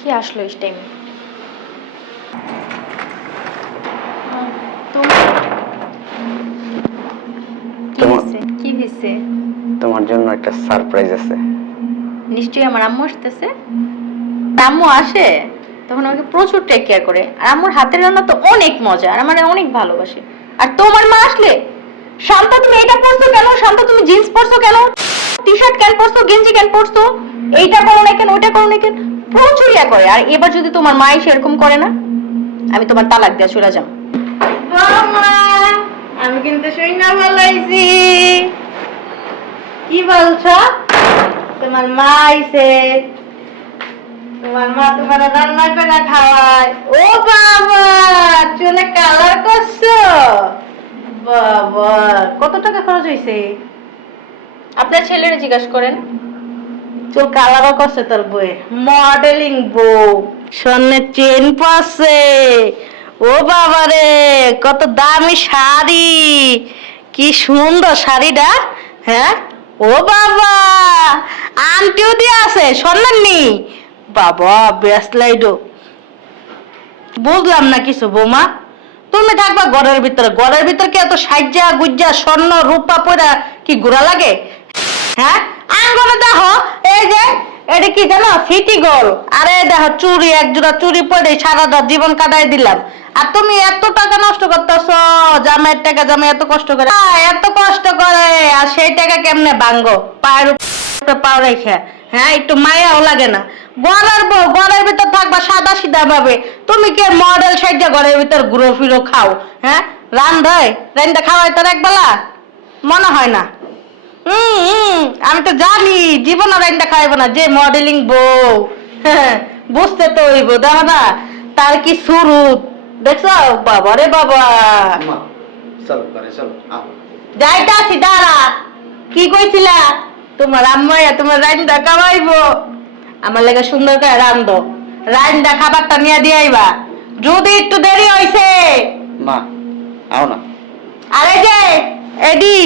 কি আসলো এই টাইমে কি হয়েছে কি হয়েছে তোমার জন্য একটা সারপ্রাইজ আছে। নিশ্চয়ই আমার আম্মু আসতেছে? আম্মু আসে? তখন আমাকে প্রচুর টেক কেয়ার করে। আর আম্মুর হাতের রান্না তো অনেক মজা আর আমার অনেক ভালোবাসে। আর তোমার মা আসলে শান্তা তুমি এটা পরছো কেন? শান্তা তুমি জিন্স পরছো কেন? টি শার্ট কেন পরছো? গেঞ্জি কেন পরছো? এইটা করো না কেন ওইটা করো না কেন? প্রচুর ইয়া করে আর এবার যদি তোমার মা সেরকম করে না আমি তোমার তালাক দেওয়া চলে যাব। আমি কিন্তু শুই না বলাইছি কি বলছো? তোমার মা আইছে। তোমার মা তোমার রান্না করে খাওয়ায়। ও বাবা চুলে কালার করছ? বাবা কত টাকা খরচ হয়েছে আপনার ছেলের জিজ্ঞাসা করেন। চুল কালারও করছে তোর বই মডেলিং বউ। স্বর্ণের চেন পাচ্ছে ও বাবা রে কত দামি শাড়ি। কি সুন্দর শাড়িটা হ্যাঁ? ও বাবা আন্টিও দিয়ে আছে, স্বর্ণের নি। বাবা বেস্ট লাইডো বুঝলাম না কিছু, বৌমা। তুমি থাকবা ঘরের ভিতরে। ঘরের ভিতরে কি এত সাজ্জা গুজ্জা স্বর্ণ রূপা পয়রা কি ঘোরা লাগে? হ্যাঁ? দেখো, এই যে কি জানো? আরে দেখো জীবন দিলাম। আর তুমি টাকা নষ্ট টাকা এত কষ্ট করে এত কষ্ট করে। আর সেই টাকা কেমনে হ্যাঁ একটু মায়াও লাগে না। ভিতর থাকবা সাদা সিধা ভাবে। তুমি কি মডেল সাইডে ঘরের ভিতর ঘুরো ফিরো খাও? হ্যাঁ? রান্ধায় রান্দা খাওয়াই তোর একবেলা মনে হয় না। আমি তো জানি জীবন আর একটা খাইব না যে মডেলিং বউ। বুঝতে তো হইব দেখো না তার কি শুরু দেখছ? বাবা রে বাবা। চলো করে চলো যাইতা আছি দাঁড়া। কি কইছিলা? তোমার আম্মাইয়া তোমার রাইন্দা কামাইবো আমার লেগে সুন্দর করে রান্ধো। রাইন্দা খাবারটা নিয়ে দিয়ে আইবা। যদি একটু দেরি হইছে। মা আও না। আরে যে এডি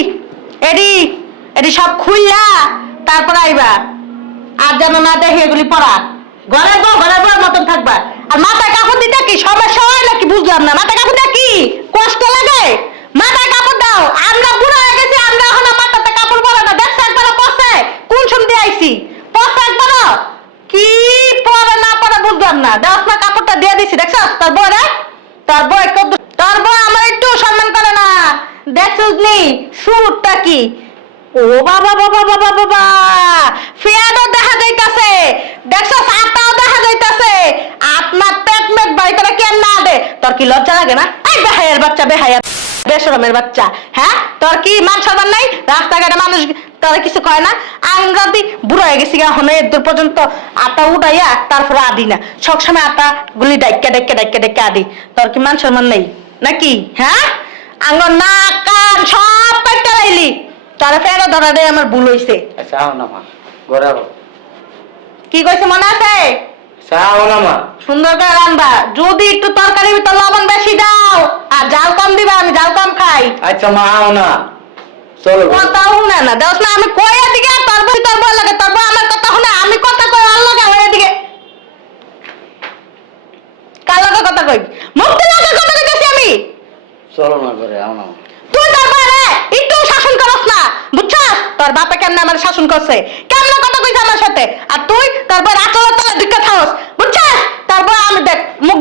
এডি। এডি সব খুললা তারপর আইবা। আর যেন না দেখে এগুলি পড়া। ঘরে গো ঘরে বউ মতন থাকবা। আর মাথায় কাপড় দিতে কি? সমস্যা হয় নাকি বুঝলাম না কাপড় দেয় কি কষ্ট লাগে মাথায় কাপড় দাও আমরা বুড়ো হয়ে গেছি আমরা এখন আর মাথাতে কাপড় পরে না দেখছ একবার পড়ছে কোন শুনতে আইছি পড়ছে একবার কি পরে না পরে বুঝলাম না দেখ না কাপড়টা দিয়ে দিছি দেখছ তোর বউ রে তোর বউ কত তোর বউ আমার একটু সম্মান করে না দেখছিস নি সুরটা কি ও বাবা বাবা বাবা বাবা ফিয়াদও দেখা যাইতাছে দেখছ সাতাও দেখা যাইতাছে আপনার পেট মেট বাইতরা কেন না দে তোর কি লজ্জা লাগে না এই বেহায়ের বাচ্চা বেহায়া। বেশরমের বাচ্চা হ্যাঁ? তোর কি মান সম্মান নাই? রাস্তাঘাটে মানুষ তোরা কিছু কয় না? আমরা দি বুড়ো হয়ে গেছি এখন দূর পর্যন্ত আটা উঠাইয়া তারপরে আদি না। সবসময় আটা গুলি ডাইকা ডাইকা ডাইকা ডাইকা আদি। তোর কি মান সম্মান নেই? নাকি? হ্যাঁ? আঙ্গ নাক কান সব কাটতে লাইলি। তারা ফেরা ধরা দেয় আমার ভুল হইছে। আচ্ছা না মা কি কইছে মনে আছে? না সুন্দর করে রান্না যদি একটু তরকারি ভিতর লবণ বেশি দাও আর জাল কম দিবা আমি জাল কম খাই। আচ্ছা মা আও না। চলো কথা শুনে না দেখ না আমি কই এদিকে? তোর বই তোর বই লাগে তোর বই আমার কথা শুনে আমি কথা কই আর লাগে আমার এদিকে? কার লগে কথা কই মুক্তি লাগে কথা কইতেছি আমি। চলো না ঘরে আও না তুই তোর বাইরে একটু শাসন করস না বুঝছস? তোর বাপে কেমনে আমার শাসন করছে? কেমনে কথা কইছে আমার সাথে? আর তুই তোর বই আচল তলে দিকে থাকস বুঝছস? তারপর আমি দেখ মুখ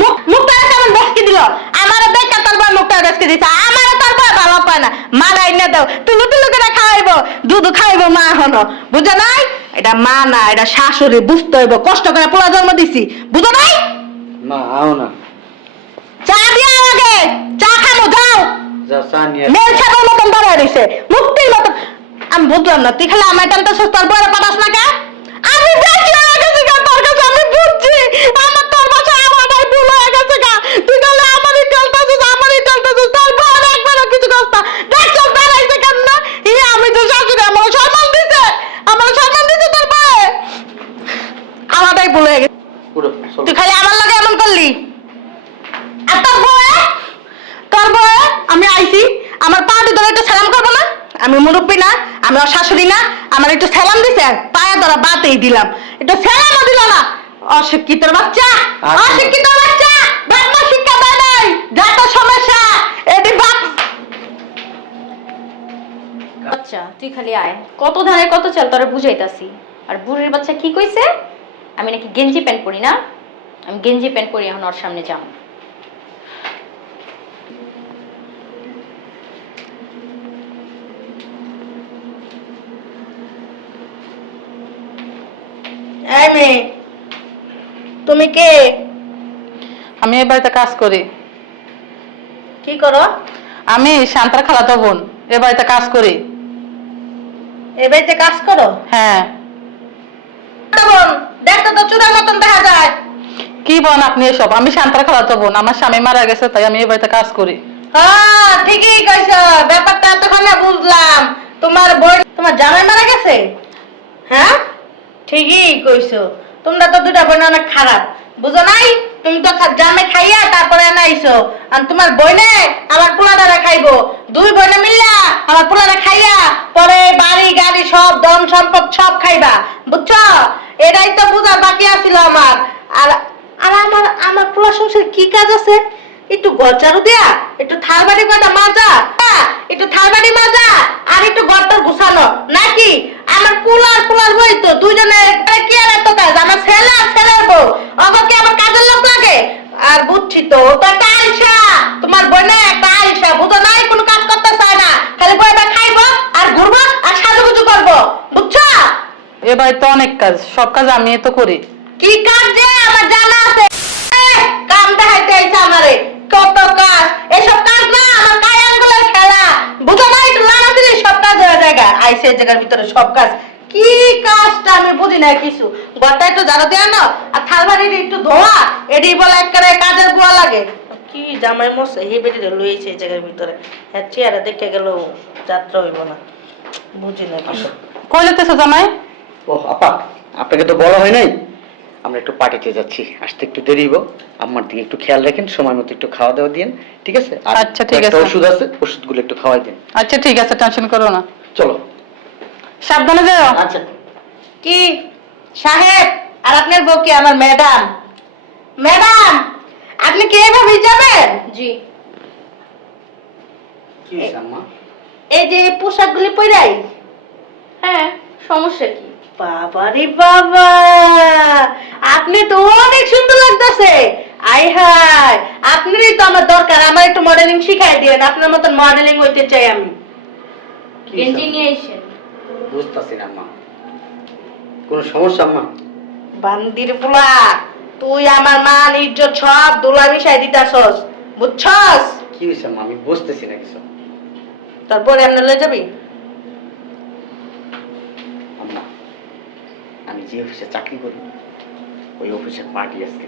মুখ মুখটা কেমন বেসকি দিল। আমার দেখ তোর বই মুখটা বেসকি দিছে। আমার তোর বই ভালো পায় না। মারাই না দাও তুলু তুলু করে খাওয়াইব দুধ খাইব মা হনো বুঝো নাই? এটা মা না এটা শাশুড়ি বুঝতে হইব। কষ্ট করে পোলা জন্ম দিছি। বুঝো নাই? মা আও না। চা দিয়া আগে। চা খামো যা। ছাড়ার মতন দাঁড়ায় রয়েছে মুক্তির মতন আমি বুঝলাম না, তুই খালি আমার টানতে তোর বইয়ের পাঠাস না কে? আমি গা তোর কাছে আমি বুঝছি আমার তোর বাসা আমার ভুল হয়ে গেছে তুই খালি আমারই টানতেছিস আমারই টানতেছিস তোর বইয়ের একবারও কিছু করছ না দেখছ দাঁড়াইছে কেন না ই আমি তো শাশুড়ি আমার সম্মান দিছে আমার সম্মান দিছে তোর বয়ে আমারটাই ভুল হয়ে গেছে পুরো চলো তুই খালি আমার লাগে এমন করলি আর তোর বয়ে তোর বয়ে আমি আইছি আমার পা ধরে একটু সালাম করব না আমি মুরব্বী না আমি ওর শাশুড়ি না আমার একটু সালাম দিছে পায়ে ধরা বাতেই দিলাম। একটু সালামও দিল না। অশিক্ষিত বাচ্চা আচ্ছা। অশিক্ষিত বাচ্চা বাবা শিক্ষা দেয় নাই। যত সমস্যা এটি বাপ আচ্ছা তুই খালি আয়। কত ধানে কত চাল তোরা বুঝাইতাছি। আর বুড়ির বাচ্চা কি কইছে? আমি নাকি গেঞ্জি প্যান্ট পরি না? আমি গেঞ্জি প্যান্ট পরি এখন ওর সামনে যাও এই মেয়ে তুমি কে? আমি এ বাড়িতে কাজ করি। কি করো? আমি শান্তার খালাতো বোন এ বাড়িতে কাজ করি। এ বাড়িতে কাজ করো? হ্যাঁ। বোন দেখতে তো চুড়ার মতন দেখা যায়। কি বোন আপনি এসব? আমি শান্তার খালাতো বোন আমার স্বামী মারা গেছে তাই আমি এ বাড়িতে কাজ করি। হ্যাঁ ঠিকই কইছো ব্যাপারটা এতক্ষণ বুঝলাম। তোমার বোন তোমার জামাই মারা গেছে? হ্যাঁ? ঠিকই কইছো। তোমরা তো দুটা বোন অনেক খারাপ। বুঝো নাই? তুমি তো জামে খাইয়া তারপরে আনাইছো আর তোমার বোনে আমার পোলাদারা খাইবো। দুই বোনে মিল্লা আমার পোলাদা খাইয়া পরে বাড়ি, গাড়ি সব, ধন সম্পদ সব খাইবা। বুঝছ? এটাই তো বুঝা বাকি আছিল আমার। আর আর আমার আমার পোলা সংসারে কি কাজ আছে? একটু গচারু দেয়া একটু থালবাড়ি কটা মাজা। হ্যাঁ, একটু থালবাড়ি মাজা আর একটু গর্তর গুছানো। নাকি? আমার কুলার কুলার বই তো দুইজনে কি আর এত কাজ? আমার ছেলে আর ছেলের বউ। আমাকে আমার কাজের লোক লাগে? আর বুঝছি তো ও তো একটা আলসা তোমার বোনে একটা আলসা বুঝো নাই? কোনো কাজ করতে চায় না। খালি বইটা খাইবো আর ঘুরবো আর সাজুগুজু করব। বুঝছ? এ বাড়িতে অনেক কাজ সব কাজ আমি তো করি। কি কাজ যে? আমার জানা আছে। কাম দেখাইতে আইছে আমারে কত কাজ এসব কাজ না আমার কায়ানগুলোর খেলা বুঝো না একটু লাড়া দিলে সব কাজ হয়ে জায়গা আইসে জায়গার ভিতরে সব কাজ। কি কাজটা আমি বুঝি না কিছু? একটু জানো দেয়া না। আর থালবাড়ির একটু ধোয়া এডি বলে একবারে কাজের বুয়া লাগে। কি জামাই মশে হে লইছে এই জায়গার ভিতরে। হ্যাঁ চেয়ারে দেখে গেল যাত্রা হইব না। বুঝি না কিছু। কই যেতেছো জামাই? ও আপা আপনাকে তো বলা হয় নাই? আমরা একটু পার্টিতে যাচ্ছি আসতে একটু দেরি হইব। আমার দিকে একটু খেয়াল রাখেন সময় মতো একটু খাওয়া দাওয়া দিন ঠিক আছে? আর আচ্ছা, ঠিক আছে। ওষুধ আছে ওষুধগুলো একটু খাওয়াই দিন। আচ্ছা ঠিক আছে টেনশন করো না। চলো। সাবধানে যাও। আচ্ছা। কি? সাহেব আর আপনার বউ কি আমার ম্যাডাম? ম্যাডাম আপনি কি এভাবে যাবেন? জি। কি এই যে পোশাকগুলি পরাই। হ্যাঁ সমস্যা কি? বাবা রে বাবা! আপনি তো অনেক সুন্দর লাগতেছে। আই হাই আপনারই তো আমার দরকার। আমার একটু মডেলিং শিখাই দিবেন আপনার মতন মডেলিং হইতে চাই আমি। কি বুঝতেছি না আম্মা কোনো সমস্যা আম্মা বান্দির পোলা তুই আমার মান ইজ্জত সব দোলা মিশাই দিতাছস বুঝছস? কি হয়েছে আম্মা আমি বুঝতেছি না কিছু। তারপরে লয়ে যাবি? আম্মা আমি যে অফিসে চাকরি করি ওই অফিসের পার্টি আজকে।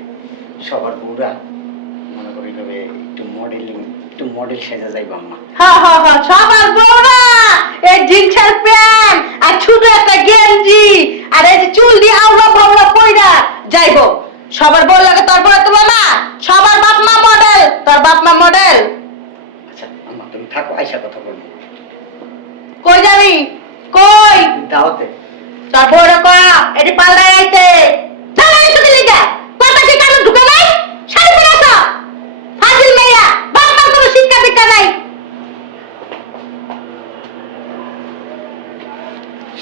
সবার বউরা মনে করি একটু মডেলিং একটু মডেল সেজা যাইব আম্মা। হা হা হা সবার বড়রা এই জিন্সের প্যান্ট আর ছোট একটা গেঞ্জি আর এই যে চুল দিয়ে আউলা বাউলা কইরা যাইবো। সবার বড় লাগে তারপরে তোমার না সবার বাপ মা মডেল তোর বাপ মা মডেল আচ্ছা আম্মা তুমি থাকো আইসা কথা বলব কই যাবি? কই? দাওয়াতে। তোর বড় কয়া এটি পাল্টাই আইতে দাঁড়াই তো দিলি যা কথা কি কারণ ঢুকে নাই শাড়ি পরে আসো ফাজিল মেয়া বাপ মার কোনো শিক্ষা দীক্ষা নাই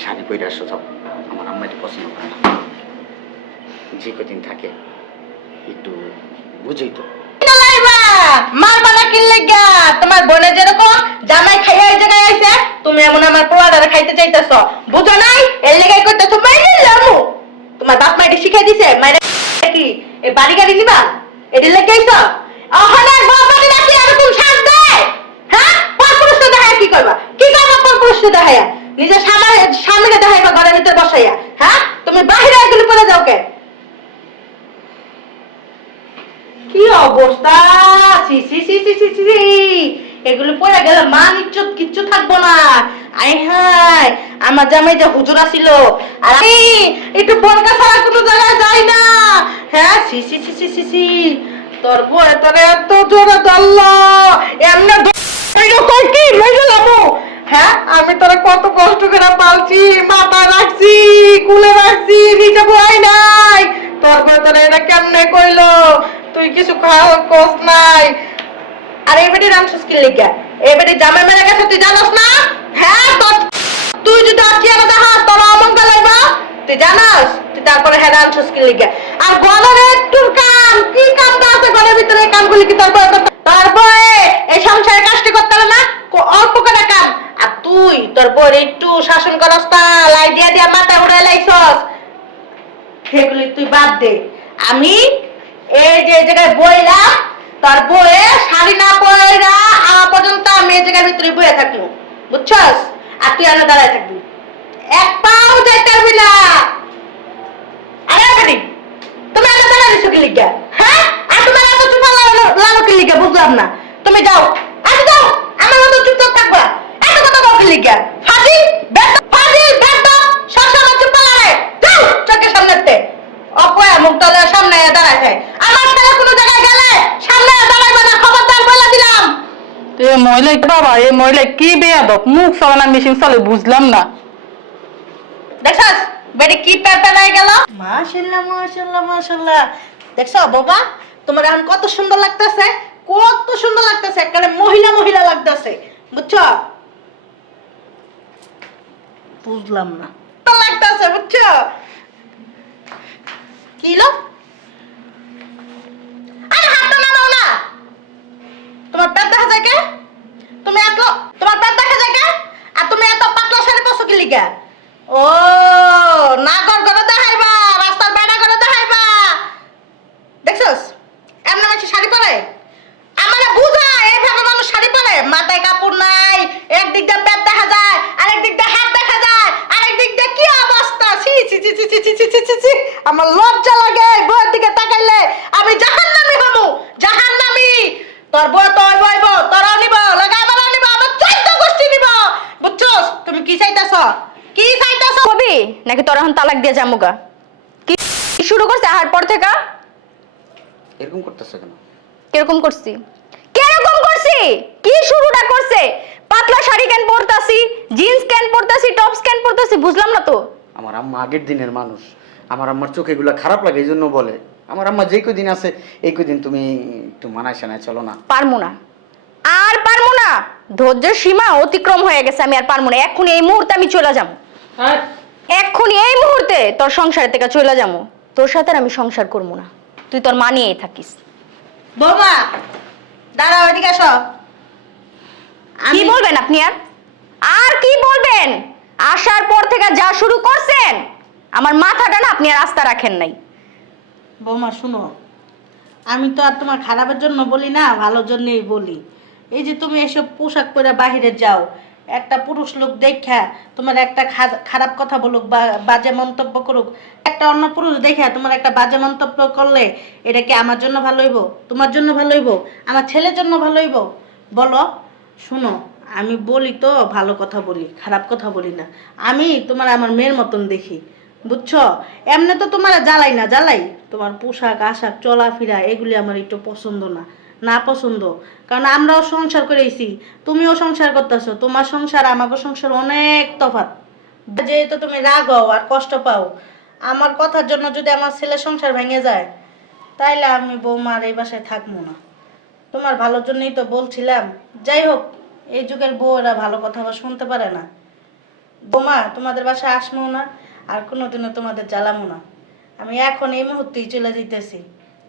শাড়ি পরে আসো সব আমার আম্মা এটা পছন্দ করে না যে কদিন থাকে একটু বুঝেই তো লাইবা, মার বালা কিনলে গা তোমার বোনে যেরকম জামাই খাইয়া আইছে, তুমি এমন আমার খাইতে নাই? শিখাই দিছে এ গাড়ি দেয়? হ্যাঁ? কি কি নিজের সামনে সামনে দেখাইবা ঘরের ভিতরে বসাইয়া হ্যাঁ? তুমি বাহিরে যাও কে কি অবস্থা? সি সি সি সি সি সি এগুলো পড়ে গেলে মান, ইজ্জত কিচ্ছু থাকব না। আই হাই আমার জামাই যে হুজুর ছিল আর একটু বোরকা ছাড়া কোনো জায়গায় যাই না। হ্যাঁ সি সি সি সি সি সি তোর বয়ে তোর এত জোরে ধরলো। এমনি কই কি? লই গেলাম হ্যাঁ আমি তোরা কত কষ্ট করে পালছি মাথা রাখছি, কুলে রাখছি, নিচে বই নাই। তোর বয়ে তোর কেমনে কইলো? তুই কিছু খাওয়া কোস নাই। আর, এই বেটি রামসুস কি লিগা? এই বেটি গেছে, তুই জানোস না? হ্যাঁ তোর তুই যদি আজকে না দেখাস তোর অমঙ্গল লাগবে তুই জানাস? তুই তারপরে হ্যাঁ রামসুস কি লিগা? আর গলার একটু কাম কি কামটা আছে ঘরের ভিতরে? এই কামগুলি কি তারপরে তারপরে এই সংসারে কাজটি করতে হবে না? অল্প করে কাম আর তুই তোর বউর একটু শাসন করস তা, লাই দিয়া দিয়া মাথা উড়াই লাইছস। সেগুলি তুই বাদ দে। আমি এই যে জায়গায় বইলাম, তার বইয়ে শাড়ি না পয়রা আমার পর্যন্ত আমি এই জায়গার ভিতরে বইয়ে থাকব। বুঝছস? আর তুই আনা দাঁড়ায় থাকবি। এক পাও যাইতে পারবি না। আরে তুমি আনা দাঁড়ায় দিছো কি লিগা? হ্যাঁ? আর তুমি এত চুপ কি লিগা? বুঝলাম না। তুমি যাও। আরে যাও। আমার মতো চুপচাপ থাকবা। এত কথা বল কি লিগা ফাজিল বেদ ফাজিল বেদ সবসময় চুপ লাগালে যাও চোখের সামনেতে অপয়া মুখটা লয়ে সামনে আয়া দাঁড়ায় যায় আমার ছেলে কোনো জায়গায় গেলে সামনে আয়া দাঁড়াইবে না খবরদার বলে দিলাম এ মহিলা বাবা এই মহিলা কি বেয়াদব? মুখ চলে না মেশিন চলে বুঝলাম না। দেখছস? বেটি কি গেল? মাশাআল্লাহ মাশাআল্লাহ মাশাআল্লাহ দেখছ বাবা তোমার এখন কত সুন্দর লাগতেছে কত সুন্দর লাগতেছে একেবারে মহিলা মহিলা লাগতেছে বুঝছ? বুঝলাম না। তো লাগতেছে বুঝছ? কি লো আরে হাতটা নামাও না। তোমার পেট দেখা যায় কে? তুমি এত, তোমার পেট দেখা যায় কে আর তুমি এত পাতলা শাড়ি পরছো কি লিগা? ও, নাগর করে দেখাইবা, রাস্তার বেড়া করে দেখাইবা। দেখছস? এমন মানুষ শাড়ি পরে? আমারে বুঝা এইভাবে মানুষ শাড়ি পরে। মাথায় কাপড় নাই, একদিক দিয়ে পেট দেখা যায় আরেক দিক দিয়ে হাত দেখা যায় আরেক দিক দিয়ে কি অবস্থা? ছি ছি ছি ছি ছি ছি ছি ছি আমার লজ্জা লাগে বউয়ের দিকে তাকাইলে। আমি জাহান্নামী হমু জাহান্নামী। তোর বউ তো ওই বইব তোরাও নিব লাগা আমারও নিব আমার চৈত্য গোষ্ঠী নিব বুঝছস তুমি কি চাইতাছ কি চাইতাছ কবি নাকি তোর এখন তালাক দিয়ে জামুগা কি কি শুরু করছে আহার পর থেকে? এরকম করতেছো কেন? কীরকম করছি? কীরকম করছি? কি শুরুটা করছে? পাতলা শাড়ি কেন পরতাছি? জিন্স কেন পরতাছি? টপস কেন পরতাছি? বুঝলাম না তো। আমার আম্মা আগের দিনের মানুষ। আমার আম্মার চোখে এগুলো খারাপ লাগে এই জন্য বলে। আমার আম্মা যেই কদিন আছে এই কদিন তুমি একটু মানায় সানায় চলো না। পারমু না। আর পারমু না। ধৈর্যের সীমা অতিক্রম হয়ে গেছে আমি আর পারমু না। এখন এই মুহূর্তে আমি চলে যাব। এক্ষুনি এই মুহূর্তে তোর সংসারের থেকে চলে যাব। তোর সাথে আর আমি সংসার করব না। তুই তোর মা নিয়েই থাকিস। বৌমা দাঁড়াও এদিকে আসো। কি বলবেন আপনি আর? আর কি বলবেন? আসার পর থেকে যা শুরু করছেন আমার মাথাটা না আপনি আর আস্থা রাখেন নাই। বৌমা শুনো। আমি তো আর তোমার খারাপের জন্য বলি না ভালোর জন্যই বলি। এই যে তুমি এসব পোশাক পরে বাইরে যাও একটা পুরুষ লোক দেখা, তোমার একটা খারাপ কথা বলুক বা বাজে মন্তব্য করুক, একটা অন্য পুরুষ দেখা, তোমার একটা বাজে মন্তব্য করলে এটা কি আমার জন্য ভালো হইব? তোমার জন্য ভালো হইব? আমার ছেলের জন্য ভালো হইব? বলো, শুনো, আমি বলি তো ভালো কথা বলি, খারাপ কথা বলি না। আমি তোমার আমার মেয়ের মতন দেখি, বুঝছ? এমনি তো তোমার জ্বালাই না, জ্বালাই। তোমার পোশাক, আশাক, চলাফেরা, এগুলি আমার একটু পছন্দ না। না পছন্দ। কারণ আমরাও সংসার করেছি তুমিও সংসার করতেছো, তোমার সংসার আমাকে সংসার অনেক তফাৎ। যেহেতু তুমি রাগ হও আর কষ্ট পাও, আমার কথার জন্য যদি আমার ছেলে সংসার ভেঙে যায়, তাইলে আমি বৌমার এই বাসায় থাকব না। তোমার ভালোর জন্যই তো বলছিলাম। যাই হোক, এই যুগের বউরা ভালো কথা শুনতে পারে না। বোমা, তোমাদের বাসায় আসব না, আর কোনোদিনও তোমাদের জ্বালামো না। আমি এখন এই মুহূর্তেই চলে যেতেছি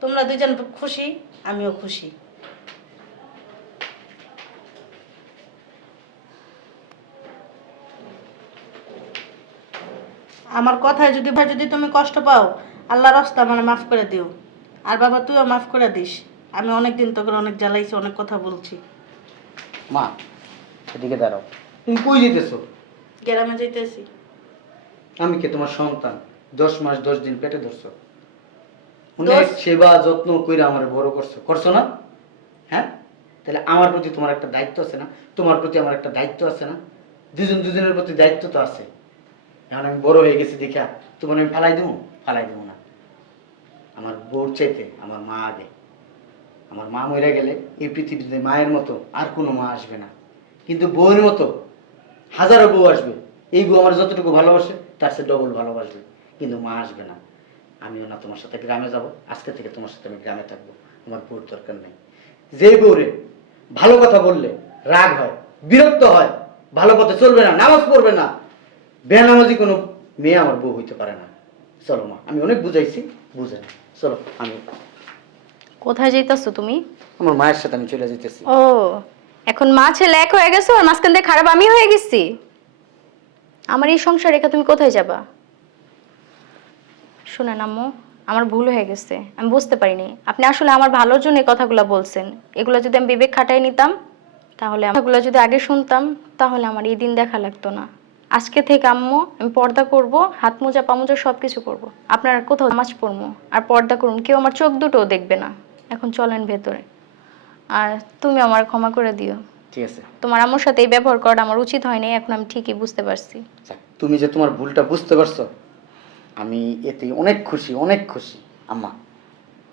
তোমরা দুজন খুশি, আমিও খুশি। আমার কথায় যদি ভাই যদি তুমি কষ্ট পাও আল্লাহ রাস্তা মানে মাফ করে দিও। আর বাবা তুইও মাফ করে দিস। আমি অনেক দিন তোকে অনেক জ্বালাইছি অনেক কথা বলছি। মা এদিকে দাঁড়াও। তুমি কই যেতেছো গ্রামে যেতেছি আমি কে? তোমার সন্তান। দশ মাস দশ দিন পেটে ধরছো। অনেক সেবা যত্ন কইরা আমার বড় করছ। করছ না? হ্যাঁ? তাহলে আমার প্রতি তোমার একটা দায়িত্ব আছে না? তোমার প্রতি আমার একটা দায়িত্ব আছে না? দুজন দুজনের প্রতি দায়িত্ব তো আছে। এখন আমি বড় হয়ে গেছি দেখা তোমার আমি ফালাই দেবো? ফালাই দেবো না। আমার বউর চাইতে আমার মা আগে। আমার মা মরে গেলে এই পৃথিবীতে মায়ের মতো আর কোনো মা আসবে না। কিন্তু বউয়ের মতো হাজারো বউ আসবে। এই বউ আমার যতটুকু ভালোবাসে, তার সে ডবল ভালোবাসবে। কিন্তু মা আসবে না। আমিও না তোমার সাথে গ্রামে যাব, আজকে থেকে তোমার সাথে আমি গ্রামে থাকব। আমার বউর দরকার নেই। যে বউরে ভালো কথা বললে রাগ হয়, বিরক্ত হয়, ভালো পথে চলবে না, নামাজ পড়বে না বেনামাজি কোনো মেয়ে আমার বউ হইতে পারে না। চলো মা আমি অনেক বুঝাইছি বুঝে না চলো আমি কোথায় যাইতাছো তুমি? আমার মায়ের সাথে আমি চলে যেতেছি ও এখন মা ছেলে এক হয়ে গেছো আর মাঝখান দিয়ে খারাপ আমি হয়ে গেছি? আমার এই সংসার রেখে তুমি কোথায় যাবা? শুনেন আম্মু আমার ভুল হয়ে গেছে আমি বুঝতে পারিনি। আপনি আসলে আমার ভালোর জন্য এই কথাগুলো বলছেন। এগুলো যদি আমি বিবেক খাটাই নিতাম তাহলে কথাগুলো যদি আগে শুনতাম তাহলে আমার এই দিন দেখা লাগতো না। আজকে থেকে আম্মু আমি পর্দা করব হাত মোজা পামোজা সব কিছু করব। আপনার কোথাও নামাজ পড়ব আর পর্দা করুন। কেউ আমার চোখ দুটোও দেখবে না। এখন চলেন ভেতরে। আর তুমি আমার ক্ষমা করে দিও। ঠিক আছে। তোমার আম্মুর সাথে এই ব্যবহার করাটা আমার উচিত হয়নি এখন আমি ঠিকই বুঝতে পারছি। তুমি যে তোমার ভুলটা বুঝতে পারছ আমি এতে অনেক খুশি অনেক খুশি। আম্মা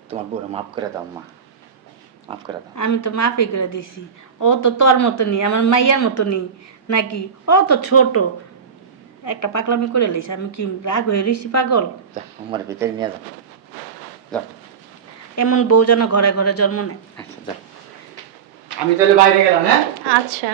তোমার বউরে মাফ করে দাও আম্মা। মাফ করে দাও। আমি তো মাফি করে দিছি। ও তো তোর মতনই আমার মাইয়ার মতনই। নাকি? ও তো ছোট। একটা পাগলামি করে লইছে আমি কি রাগ হয়ে রইছি পাগল? আমার ভিতরে নিয়ে যাও যাও এমন বউ যেন ঘরে ঘরে জন্ম নেয়। আচ্ছা যাও আমি তাহলে বাইরে গেলাম হ্যাঁ? আচ্ছা।